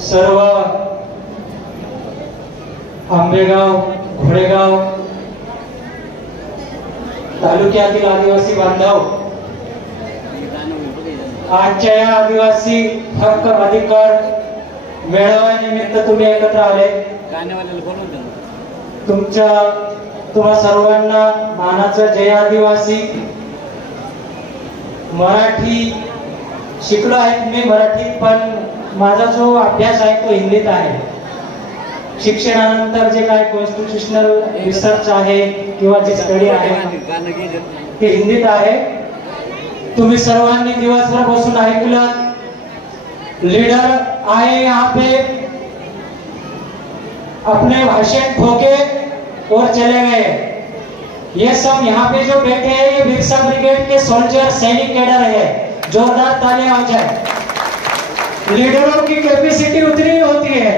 सर्व आंबेगाव घोडेगाव तालुक्यातील आदिवासी बांधव आजच्या या आदिवासी हक्क अधिकार मेळाव्यानिमित्त तुम्ही एकत्र आले। तुम्हा सर्वांना मानाचं जय आदिवासी। मराठी शिकलो आहे मी मराठीत, पण माझा जो अभ्यास आहे तो हिंदीत आहे। शिक्षणानंतर जे काय कॉन्स्टिट्यूशनल रिसर्च आहे किंवा जे स्टडी आहे ते हिंदीत आहे। तुम्ही सर्वांनी दिवसभर बसून ऐकलं। लीडर आए यहाँ पे, अपने भाषण ठोके और चले गए। ये सब यहाँ पे जो बैठे हैं ये बिरसा ब्रिगेड के सोल्जर सैनिक कैडर है। जोरदार तालियां हो जाए। लीडरों की कैपेसिटी उतनी होती है,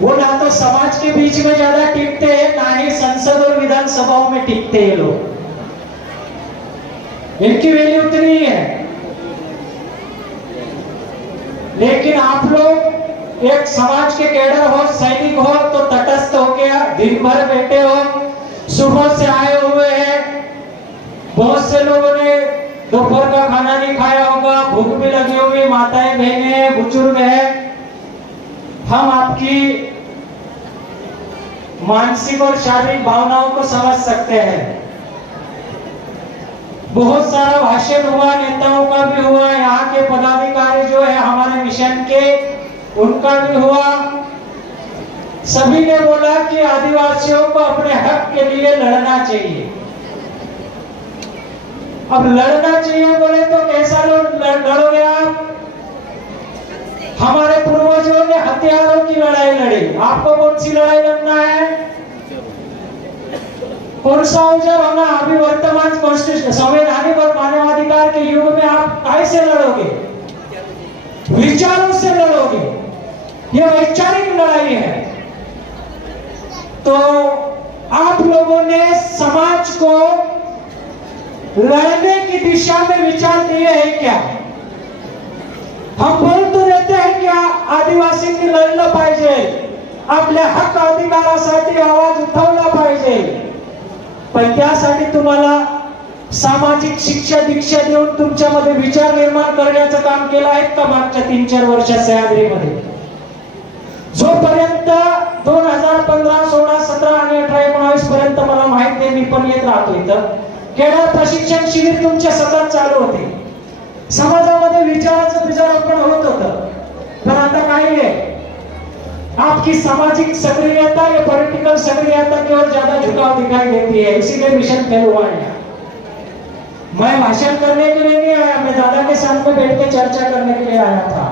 वो ना तो समाज के बीच में ज्यादा टिकते हैं, ना ही संसद और विधानसभाओं में टिकते हैं लोग। इनकी वैल्यू उतनी ही है। लेकिन आप लोग एक समाज के कैडर हो, सैनिक हो, तो तटस्थ हो गया, दिन भर बैठे हो, सुबह से आए हुए हैं। बहुत से लोगों ने दोपहर का खाना नहीं खाया होगा, भूख भी लगी होगी, माताएं बहनें बुजुर्ग हैं। हम आपकी मानसिक और शारीरिक भावनाओं को समझ सकते हैं। बहुत सारा भाषण हुआ, नेताओं का भी हुआ, यहाँ के पदाधिकारी जो है हमारे मिशन के उनका भी हुआ। सभी ने बोला कि आदिवासियों को अपने हक के लिए लड़ना चाहिए। अब लड़ना चाहिए बोले तो कैसा लड़ोगे आप? हमारे पूर्वजों ने हथियारों की लड़ाई लड़ी, आपको कौन सी लड़ाई लड़ना है? कौन सा औजार होना? अभी वर्तमान कॉन्स्टिट्यूशन संवैधानिक और मानवाधिकार के युग में आप कैसे लड़ोगे? विचारों से लड़ोगे। यह वैचारिक लड़ाई है। तो आप लोगों ने समाज को लड़ने की दिशा में विचार दिए हैं क्या? हम बोल तो देते हैं कि आदिवासी की लढलं पाहिजे, आपल्या हक्क अधिकारासाठी आवाज उठवला पाहिजे, पण त्यासाठी तुम्हाला सामाजिक शिक्षा दीक्षा देऊन तुमच्यामध्ये विचार निर्माण करण्याचं काम केलं आहे का मागच्या 3-4 वर्षात सह्याद्रीमध्ये? जोपर्यंत 2015, 16, 17 आणि 18, 19 पर्यंत मला माहित नाही, मी पण येत राहतो इथं, केडर प्रशिक्षण शिबिर तुमचे सतत चालू होते। समाजामध्ये विचाराचं बीजारोपण होत होतं, पण आता काय आहे? आपकी सामाजिक सक्रियता या पॉलिटिकल सक्रियता की ओर ज्यादा झुकाव दिखाई देती है, इसीलिए मिशन फेल हुआ है। मैं भाषण करने के लिए नहीं आया, मैं दादा के साथ में बैठ के चर्चा करने के लिए आया था,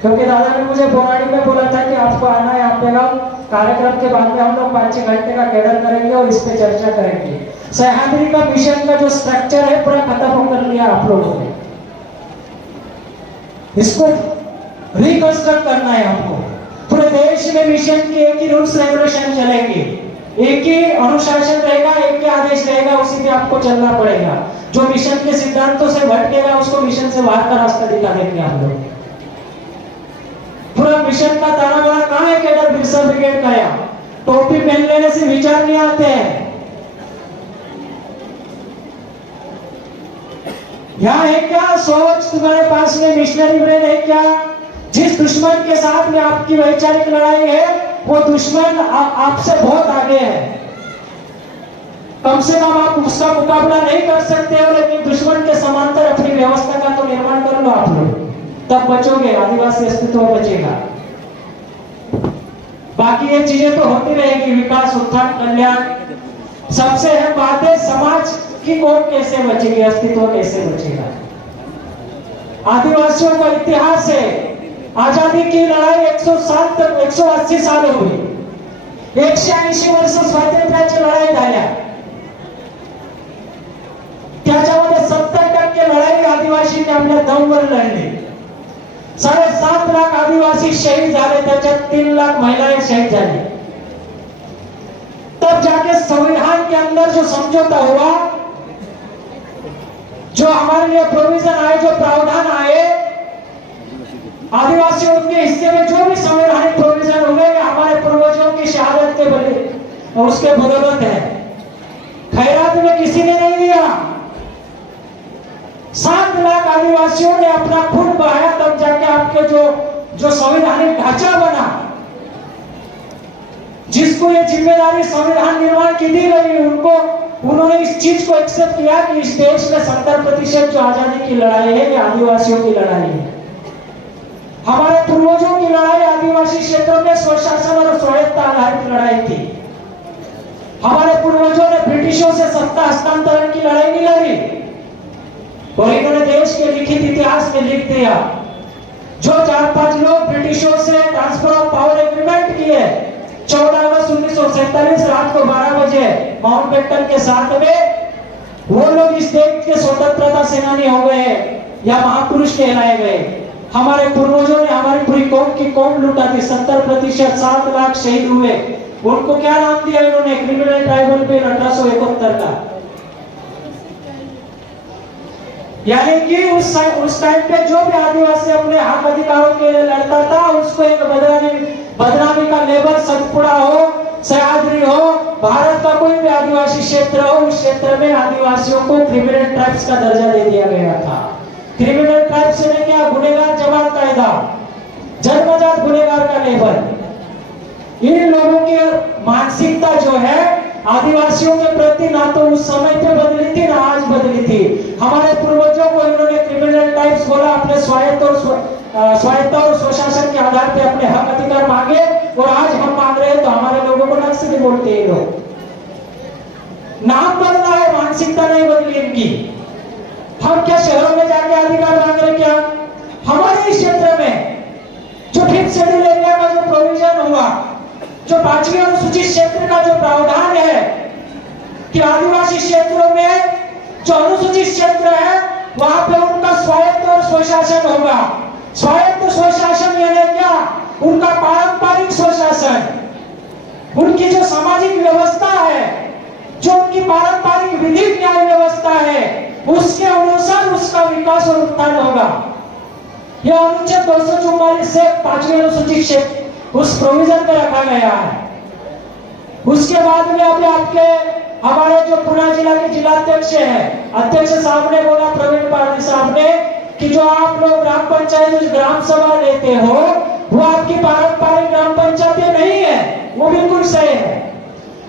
क्योंकि दादा ने मुझे बोराड़ी में बोला था कि आपको आना है आपेगांव, कार्यक्रम के बाद में हम लोग 5-6 घंटे का कैडर करेंगे और इस पे चर्चा करेंगे। सह्याद्री का मिशन का जो स्ट्रक्चर है पूरा खत्म कर लिया आप लोगों ने, इसको रिकंस्ट्रक्ट करना है हमको। पूरे देश में मिशन के एक ही रूल्स रेगुलेशन चलेंगे, एक ही अनुशासन रहेगा, एक ही आदेश रहेगा, उसी पे आपको चलना पड़ेगा। जो मिशन के सिद्धांतों से भटकेगा उसको मिशन से बाहर का रास्ता दिखा देंगे हम लोग। पूरा मिशन का ताना बाना कहाँ है? कैडर बिरसा ब्रिगेड का। यहाँ टोपी पहन लेने से विचार नहीं आते हैं। यहाँ है क्या सोच? तुम्हारे पास में मिशनरी ब्रेन है क्या? जिस दुश्मन के साथ में आपकी वैचारिक लड़ाई है वो दुश्मन आपसे बहुत आगे है। कम से कम आप उसका मुकाबला नहीं कर सकते हो, लेकिन दुश्मन के समांतर अपनी व्यवस्था का तो निर्माण कर लो आप लोग, तब बचोगे, आदिवासी अस्तित्व बचेगा। बाकी ये चीजें तो होती रहेगी, विकास, उत्थान, कल्याण, सबसे अहम बात है समाज की कौन कैसे बचेगी, अस्तित्व कैसे बचेगा। आदिवासियों का इतिहास है, आजादी की लढाई 180 साल हुई, 180 वर्ष स्वातंत्र्याची लढाई झाल्या, त्याच्यामध्ये 70% लढाई आदिवासींनी आपल्या दमवर लढली। 7.5 लाख आदिवासी शहीद झाले, त्याच्यात 3 लाख महिलाएं शहीद झाली। तब जाके संविधान के अंदर जो समझौता हुआ, जो हमारे लिए प्रोविजन आए, जो प्रावधान आए, आदिवासियों के हिस्से में जो भी संवैधानिक और उसके बदौलत है। खैरात में किसी ने नहीं दिया। 7 लाख आदिवासियों ने अपना खून बहाया, तब जाके आपके जो संवैधानिक ढांचा बना, जिसको ये जिम्मेदारी संविधान निर्माण की दी गई, उन्होंने इस चीज को एक्सेप्ट किया कि इस देश में 70% जो आजादी की लड़ाई है ये आदिवासियों की लड़ाई है। हमारे पूर्वजों की लड़ाई आदिवासी क्षेत्रों में स्वशासन और स्वायत्ता आधारित लड़ाई थी। हमारे पूर्वजों ने ब्रिटिशों से सत्ता हस्तांतरण की लड़ाई नहीं लड़ी, और इन्होंने देश के लिखित इतिहास में लिख दिया, जो 4-5 लोग ब्रिटिशों से ट्रांसफर ऑफ पावर एग्रीमेंट किए 14 अगस्त 1947 रात को 12 बजे माउंटबेटन के साथ में, वो लोग इस देश के स्वतंत्रता सेनानी हो गए या महापुरुष कहलाए गए। हमारे पूर्वजों ने हमारी पूरी कौम लूटा थी। 70%, 7 लाख शहीद हुए। उनको क्या नाम दिया इन्होंने? क्रिमिनल ट्राइब्यूनल बिल 1871 का। यानी कि उस टाइम पे जो भी आदिवासी अपने हक अधिकारों के लिए लड़ता था, उसको एक बदनामी का लेबल, सतपुड़ा हो, सयाद्री हो, भारत का कोई भी आदिवासी क्षेत्र हो, उस क्षेत्र में आदिवासियों को क्रिमिनल ट्राइब्स का दर्जा दे दिया गया था। क्रिमिनल ट्राइब्स ने क्या? गुनहगार जमात कायदा, जन्मजात गुनहगार का लेबल। इन लोगों की मानसिकता जो है आदिवासियों के प्रति ना तो उस समय पे बदली थी ना आज बदली थी। हमारे पूर्वजों को इन्होंने क्रिमिनल टाइप्स बोला, अपने स्वायत्ता और स्वशासन के आधार पे अपने हक अधिकार मांगे, और आज हम मांग रहे हैं तो हमारे लोगों को नक्सली बोलते हैं लोग। नाम बदला है, मानसिकता नहीं बदली इनकी। हम क्या शहरों में जाके अधिकार मांग रहे? क्या हमारे इस क्षेत्र में जो 5th शेड्यूल एरिया का जो प्रोविजन हुआ, जो 5वीं अनुसूचित क्षेत्र का जो प्रावधान है कि आदिवासी क्षेत्रों में जो अनुसूचित क्षेत्र है वहां पे उनका स्वायत्त और स्वशासन होगा। स्वायत्त स्वशासन यानी क्या? उनका पारंपरिक स्वशासन, उनकी जो सामाजिक व्यवस्था है, जो उनकी पारंपरिक विधि न्याय व्यवस्था है, उसके अनुसार उसका विकास और उत्थान होगा। यह अनुच्छेद 244 से 5वीं अनुसूचित क्षेत्र उस प्रोविजन में रखा गया है। उसके बाद में अभी आपके हमारे जो पुणे जिला के जिलाध्यक्ष है, अध्यक्ष साहब ने बोला, प्रवीण पाटिल साहब ने, कि जो आप लोग ग्राम पंचायत ग्राम सभा लेते हो वो आपकी पारंपरिक ग्राम पंचायतें नहीं है। वो बिल्कुल सही है।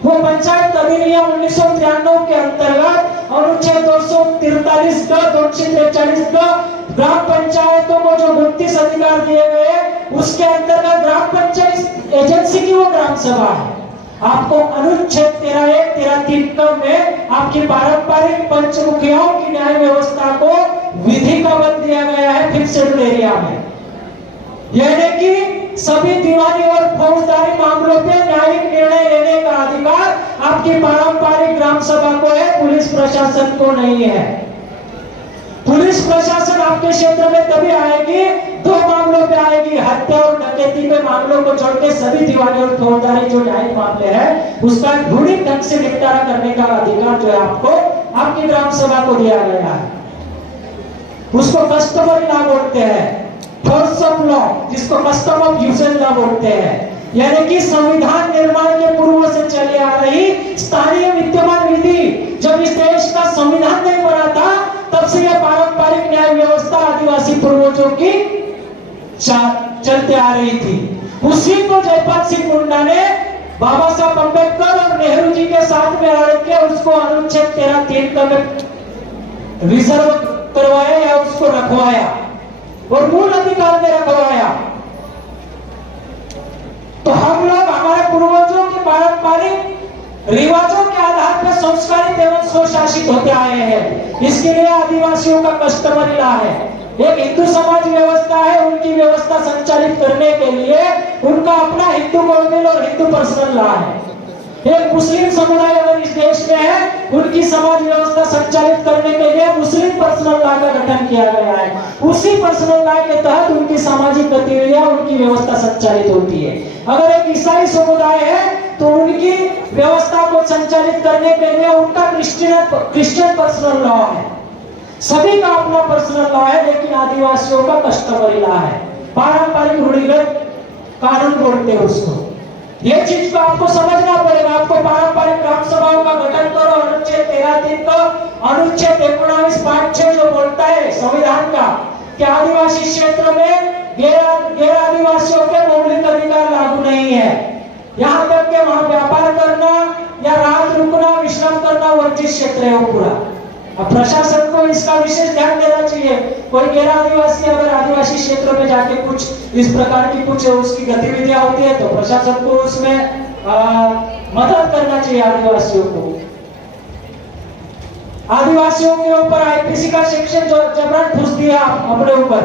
वो पंचायत अधिनियम 1993 के अंतर्गत अनुच्छेद 243 का 243 का ग्राम पंचायतों को जो 32 अधिकार दिए गए, उसके अंतर्गत ग्राम पंचायत एजेंसी की वो ग्राम सभा है। आपको अनुच्छेद 13(1), 13(3) में आपकी पारंपरिक पंचमुखियाओं की न्याय व्यवस्था को विधि का बल दिया गया है 5th शेड्यूल एरिया में। यानी कि सभी दीवानी और फौजदारी मामलों पे न्यायिक निर्णय लेने का अधिकार आपकी पारंपरिक ग्राम सभा को है, पुलिस प्रशासन को नहीं है। पुलिस प्रशासन आपके क्षेत्र में तभी आएगी, 2 मामलों पे आएगी, हत्या और डकैती के मामलों को छोड़ के सभी दीवानी और फौजदारी जो न्यायिक मामले हैं उसका ढूंढी ढंग से निपटारा करने का अधिकार जो है आपको आपकी ग्राम सभा को दिया गया है। उसको कस्टमरी लॉ बोलते हैं, फोर्स ऑफ लॉ, जिसको कस्टम ऑफ यूसेज लॉ बोलते हैं। यानी कि संविधान निर्माण के पूर्व से चली आ रही स्थानीय विद्यमान विधि, जब इस देश का संविधान नहीं बना था तब से यह पारंपरिक न्याय व्यवस्था आदिवासी पूर्वजों की चलते आ रही थी। उसी को जयपाल सिंह मुंडा ने बाबा साहब अम्बेडकर और नेहरू जी के साथ में लड़ के उसको अनुच्छेद 13(3) का रिजर्व करवाया या उसको रखवाया और मूल अधिकार में रखवाया। तो हम लोग हमारे पूर्वजों के पारंपरिक रिवाजों के आधार पर संस्कारित एवं स्वशासित होते आए हैं। इसके लिए आदिवासियों का कस्टमरी लॉ है। एक हिंदू समाज व्यवस्था है, उनकी व्यवस्था संचालित करने के लिए उनका अपना हिंदू कॉन्वेंट और हिंदू पर्सनल लॉ है। एक मुस्लिम समुदाय अगर इस देश में है, उनकी समाज व्यवस्था संचालित करने के लिए मुस्लिम पर्सनल लॉ का गठन किया गया है। उसी पर्सनल लॉ के तहत उनकी सामाजिक गतिविधियां, उनकी व्यवस्था संचालित होती है। अगर एक ईसाई समुदाय है तो उनकी व्यवस्था को संचालित करने के लिए उनका क्रिश्चियन पर्सनल लॉ है। सभी का अपना पर्सनल लॉ है, लेकिन आदिवासियों का कस्टमरी लॉ है। पारंपरिक रूढ़िगत कानून बोलते हैं उसको। ये चीज को आपको समझना पड़ेगा। आपको पारंपरिक ग्राम सभाओं का गठन करो, अनुच्छेद 13(3) का अनुच्छेद 19 पाँच 6 जो बोलता है संविधान का कि आदिवासी क्षेत्र में गैर आदिवासियों के मौलिक अधिकार लागू नहीं है। यहाँ तक के वहां व्यापार करना या रात रुकना, विश्राम करना वर्जित क्षेत्र है वो पूरा। अब प्रशासन को इसका विशेष ध्यान देना चाहिए। कोई गैर आदिवासी अगर आदिवासी क्षेत्र में जाके कुछ इस प्रकार की कुछ उसकी गतिविधियां होती है तो प्रशासन को उसमें मदद करना चाहिए आदिवासियों को। आदिवासियों के ऊपर आईपीसी का सेक्शन जो जबरन घुस दिया अपने ऊपर,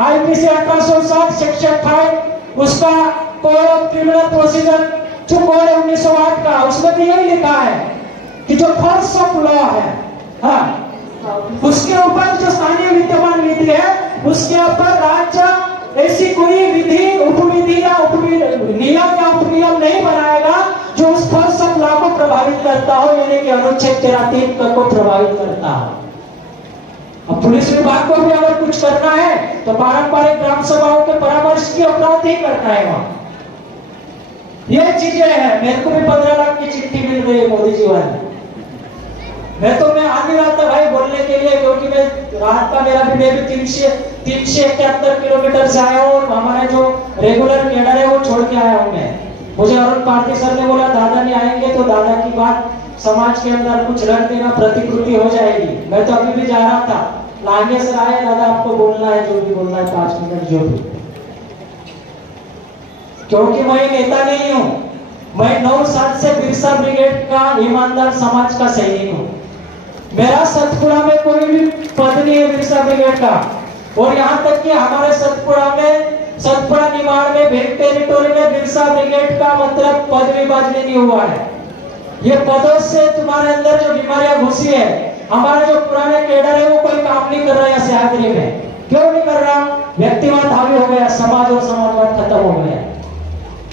आईपीसी 1860 सेक्शन 5 उसका कोड ऑफ क्रिमिनल प्रोसीजर जो कोड 1908 का, उसमें भी यही लिखा है कि जो फोर्स ऑफ लॉ है, हाँ, उसके ऊपर जो स्थानीय विद्यमान विधि है उसके ऊपर राज्य ऐसी कोई विधि, उपविधि या नियम या उपनियम नहीं बनाएगा जो उस फोर्स ऑफ लॉ को प्रभावित करता हो, यानी कि अनुच्छेद 13(3) को प्रभावित करता हो। अब पुलिस विभाग को भी अगर कुछ करना है तो पारंपरिक ग्राम सभाओं के परामर्श की अपराध ही करना है वहां। ये चीजें हैं। मेरे को भी 15 लाख की चिट्ठी मिल रही है मोदी जी वाली। मैं आ नहीं रहा था भाई बोलने के लिए, क्योंकि मैं रात का मैं भी 371 किलोमीटर से आया हूँ और हमारे जो रेगुलर कैडर है वो छोड़ के आया हूँ मैं। मुझे अरुण पार्थी सर ने बोला दादा नहीं आएंगे तो दादा की बात समाज के अंदर कुछ रख देना, प्रतिकृति हो जाएगी। मैं तो अभी भी जा रहा था, लागे सर आए, दादा आपको बोलना है जो भी बोलना है 5 मिनट जो भी, क्योंकि मैं नेता नहीं हूँ। मैं 9 साल से बिरसा ब्रिगेड का ईमानदार समाज का सैनिक हूँ। मेरा सतपुड़ा में कोई भी पद नहीं है बिरसा ब्रिगेड का, और यहाँ तक कि हमारे सतपुड़ा निमाड़ में भेग टेरिटोरी में बिरसा ब्रिगेड का मतलब पद विभाजन नहीं हुआ है। ये पदों से तुम्हारे अंदर जो बीमारियां घुसी है, हमारे जो पुराने कैडर है वो कोई काम नहीं कर रहा है सह्याद्री में। क्यों नहीं कर रहा? व्यक्तिवाद हावी हो गया, समाज और समाजवाद खत्म हो गया।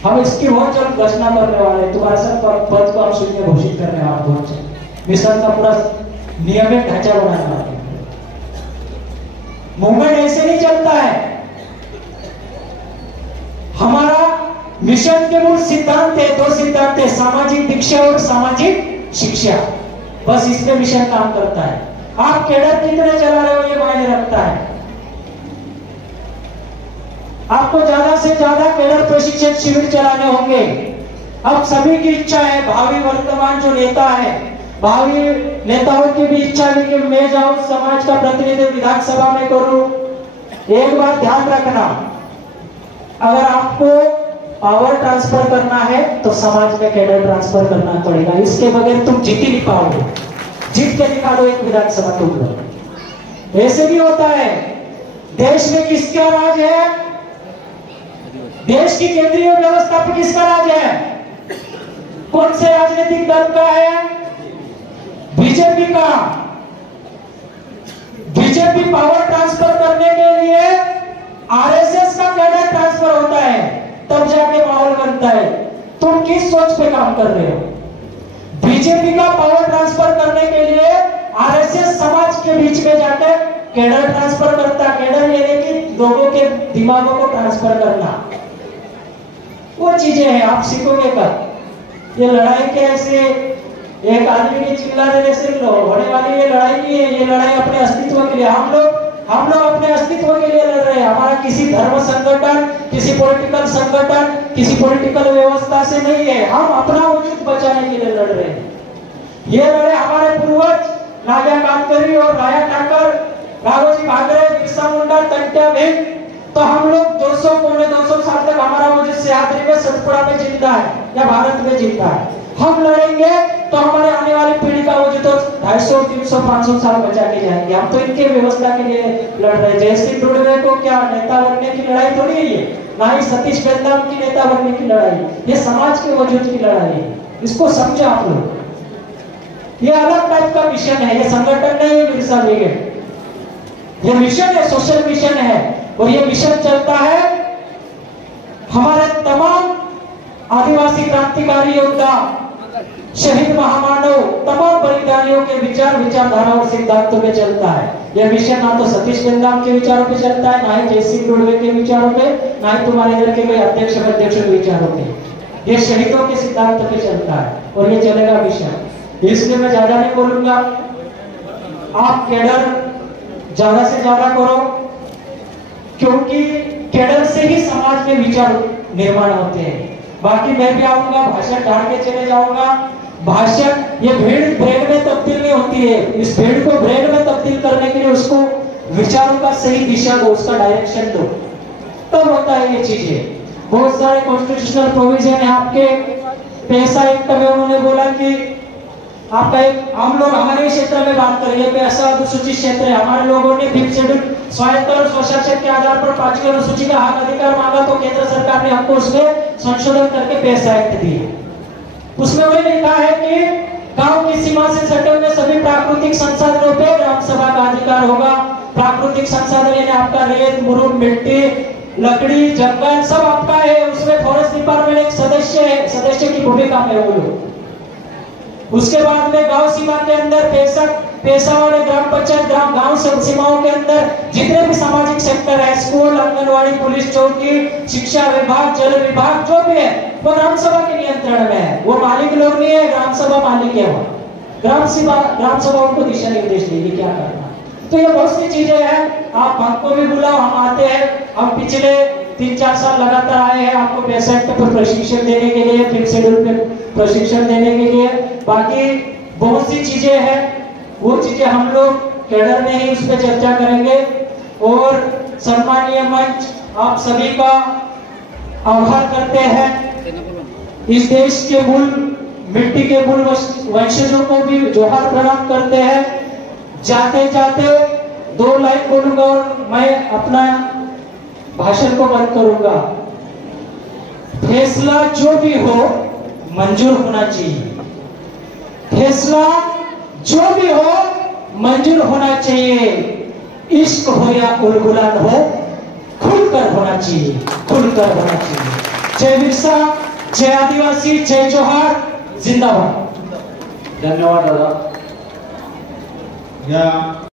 हम इसकी बहुत जल्द घोषणा करने वाले, तुम्हारे साथ पद को हम शून्य घोषित करने वाले बहुत जल्द। मिशन का पूरा नियमित ढांचा बनाने वाले। मूवमेंट ऐसे नहीं चलता है। हमारा मिशन के मूल सिद्धांत है, 2 सिद्धांत है, सामाजिक दीक्षा और सामाजिक शिक्षा। बस इसमें मिशन काम करता है। आप कैडर कितने चला रहे हो ये मायने रखता है। आपको ज्यादा से ज्यादा कैडर प्रशिक्षण शिविर चलाने होंगे। अब सभी की इच्छा है, भावी वर्तमान जो नेता है, भावी नेताओं की भी इच्छा है कि मैं जाऊं समाज का प्रतिनिधित्व विधानसभा में करूं। एक बात ध्यान रखना, अगर आपको पावर ट्रांसफर करना है तो समाज में कैडर ट्रांसफर करना पड़ेगा। इसके बगैर तुम जीत ही नहीं पाओगे। जीत के दिखा दो एक विधानसभा तुम लोग। ऐसे भी होता है। देश में किसका राज है? देश की केंद्रीय व्यवस्था पर किसका राज है? कौन से राजनीतिक दल का है? बीजेपी का। बीजेपी पावर ट्रांसफर करने के लिए आरएसएस का कैडर ट्रांसफर होता है, तब जाके माहौल बनता है। तुम किस सोच पे काम कर रहे हो? बीजेपी का पावर ट्रांसफर करने के लिए आरएसएस समाज के बीच में जाकर कैडर ट्रांसफर करता। कैडर यानी कि लोगों के दिमागों को ट्रांसफर करना। वो चीजें हैं, आप सीखोगे कब। ये लड़ाई के ऐसे एक आदमी के चिल्ला देने से होने वाली ये लड़ाई नहीं है। ये लड़ाई अपने अस्तित्व के लिए, हम लोग अपने अस्तित्व के लिए लड़ रहे हैं। हमारा किसी धर्म संगठन, किसी पॉलिटिकल संगठन, किसी पॉलिटिकल व्यवस्था से नहीं है। हम अपना वजूद बचाने के लिए लड़ रहे हैं। ये लड़ाई हमारे पूर्वज नागा कामकरी और राया ठाकर, राघोजी भागरे, बिरसा मुंडा, तंट्या भीम, तो हम लोग 200 साल तक हमारा वजूद सह्याद्री में, सतपुड़ा में जिंदा है या भारत में जिंदा है। हम लड़ेंगे तो हमारे आने वाली पीढ़ी का वजूद तो 250, 300, 500 साल बचा के जाएंगे। हम तो इनके व्यवस्था के लिए लड़ रहे हैं। जयसिंह दुर्वे को क्या नेता बनने की लड़ाई थोड़ी है ये, ना ही सतीश बेंदाम की नेता बनने की लड़ाई, ये समाज के वजूद की लड़ाई है। इसको समझो आप लोग। ये अलग टाइप का मिशन है, ये संगठन नहीं है बिरसा ब्रिगेड। ये मिशन है, सोशल मिशन है। और ये मिशन चलता है हमारे तमाम आदिवासी क्रांतिकारी योद्धा, शहीद महामानव, तमाम बलिदानियों के विचारधारा और सिद्धांतों पे चलता है। यह मिशन ना तो सतीश बेंदाम के विचारों पे चलता है, ना ही जयसिंह दुर्वे के विचारों पे, ना ही तुम्हारे इधर के कोई अध्यक्ष के विचारों पे। ये शहीदों के सिद्धांत पे चलता है और ये चलेगा विषय, इसलिए मैं ज्यादा नहीं बोलूंगा। आप कैडर ज्यादा से ज्यादा करो, क्योंकि कैडर से ही समाज में विचार निर्माण होते हैं। बाकी मैं भी आऊंगा, भाषण ढाल के चले जाऊंगा। भाषण ये भीड़ ब्रेड में तब्दील नहीं होती है, इस भीड़ को ब्रेड में तब्दील करने के लिए उसको विचारों का सही दिशा दो, उसका डायरेक्शन दो, तब होता है ये चीजें। बहुत सारे कॉन्स्टिट्यूशनल प्रोविजन है आपके। पैसा एक्ट में उन्होंने बोला कि आपका एक, हम लोग हमारे क्षेत्र में बात करेंगे, पैसा अनुसूचित क्षेत्र है, हमारे लोगों ने 5th शेड्यूल स्वायत्त और स्वशासन के आधार पर 5वीं अनुसूची का हक अधिकार मांगा, तो केंद्र सरकार ने हमको उसमें संशोधन करके पैसा एक्ट दिया। उसमें वही लिखा है कि गांव की सीमा से सटे हुए सभी प्राकृतिक संसाधनों पे ग्राम सभा का अधिकार होगा। प्राकृतिक संसाधन यानी आपका रेत, मुरुम, मिट्टी, लकड़ी, जंगल सब आपका है। उसमें फॉरेस्ट डिपार्टमेंट एक सदस्य है, सदस्य की भूमिका में वो लोग। उसके बाद में गांव सीमा के अंदर पैसा वाले ग्राम पंचायत, गांव सीमाओं के अंदर जितने भी सामाजिक सेक्टर है, स्कूल, आंगनवाड़ी, पुलिस चौकी, शिक्षा विभाग, जल विभाग, जो भी है वो ग्राम सभा के नियंत्रण में है। वो मालिक लोग नहीं है, ग्राम सभा मालिक है। ग्राम सभा उनको दिशा निर्देश देगी क्या करना। तो ये बहुत सी चीजें हैं, आप हमको भी बुलाओ, हम आते हैं। हम पिछले 3-4 साल लगातार आए हैं आपको पैसा पर प्रशिक्षण देने के लिए, 5th शेड्यूल पे प्रशिक्षण देने के लिए। बाकी बहुत सी चीजें हैं, वो चीजें हम लोग कैडर में ही उस पर चर्चा करेंगे। और सम्मानीय मंच आप सभी का आभार करते हैं। इस देश के मूल मिट्टी के मूल वंशजों को भी जोहार प्रणाम करते हैं। जाते जाते 2 लाइन बोलूंगा और मैं अपना भाषण को बंद करूंगा। फैसला जो भी हो मंजूर होना चाहिए, फैसला जो भी हो मंजूर होना चाहिए। इश्क हो या उलगुलान हो, खुलकर होना चाहिए, खुलकर होना चाहिए। जय बिरसा, जय आदिवासी, जय जोहार, जिंदाबाद। धन्यवाद दादा। या